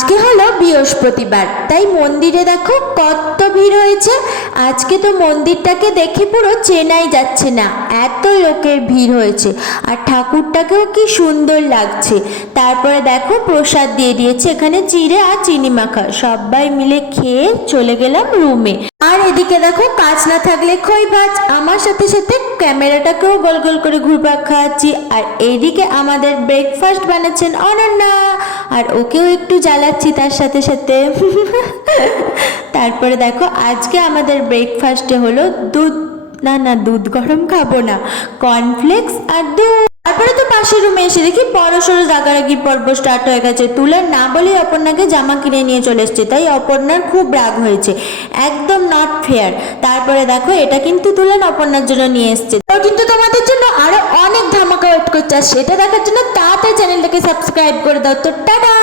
আজকে হলো বৃহস্পতিবার, তাই মন্দিরে দেখো কত ভিড় হয়েছে। আজকে তো মন্দিরটাকে দেখে পুরো চেনাই যাচ্ছে না, এত লোকের ভিড় হয়েছে। আর ঠাকুরটাকেও কি সুন্দর লাগছে। তারপরে দেখো প্রসাদ দিয়ে দিয়েছে, এখানে চিড়ে আর চিনি মাখা। সবাই মিলে খেয়ে চলে গেলাম রুমে। আর এদিকে দেখো কাজ না থাকলে খই ভাজ, আমার সাথে সাথে ক্যামেরাটাকেও গোল গোল করে ঘুরপাক খাওয়াচ্ছি। আর এদিকে আমাদের ব্রেকফাস্ট বানাচ্ছেন অনন্যা, আর ওকেও একটু জ্বালাচ্ছি তার সাথে সাথে। তারপরে দেখো আজকে আমাদের ব্রেকফাস্টে হলো দুধ, না না দুধ গরম খাবো না, কর্নফ্লেক্স আর দুধ। তারপরে তো পাশের রুমে এসে দেখি বড় সড়ো রাগারাগি পর্ব স্টার্ট হয়ে গেছে। তুলার না বলেই অপর্ণাকে জামা কিনে নিয়ে চলে এসছে, তাই অপর্ণার খুব রাগ হয়েছে, একদম নট ফেয়ার। তারপরে দেখো এটা কিন্তু তুলান অপর্ণার জন্য নিয়ে এসছে, তো কিন্তু তোমাদের জন্য আরো অনেক ধামাকা ওয়েট করছে। আর সেটা দেখার জন্য তাড়াতাড়ি চ্যানেলটাকে সাবস্ক্রাইব করে দাও। তো টাটা।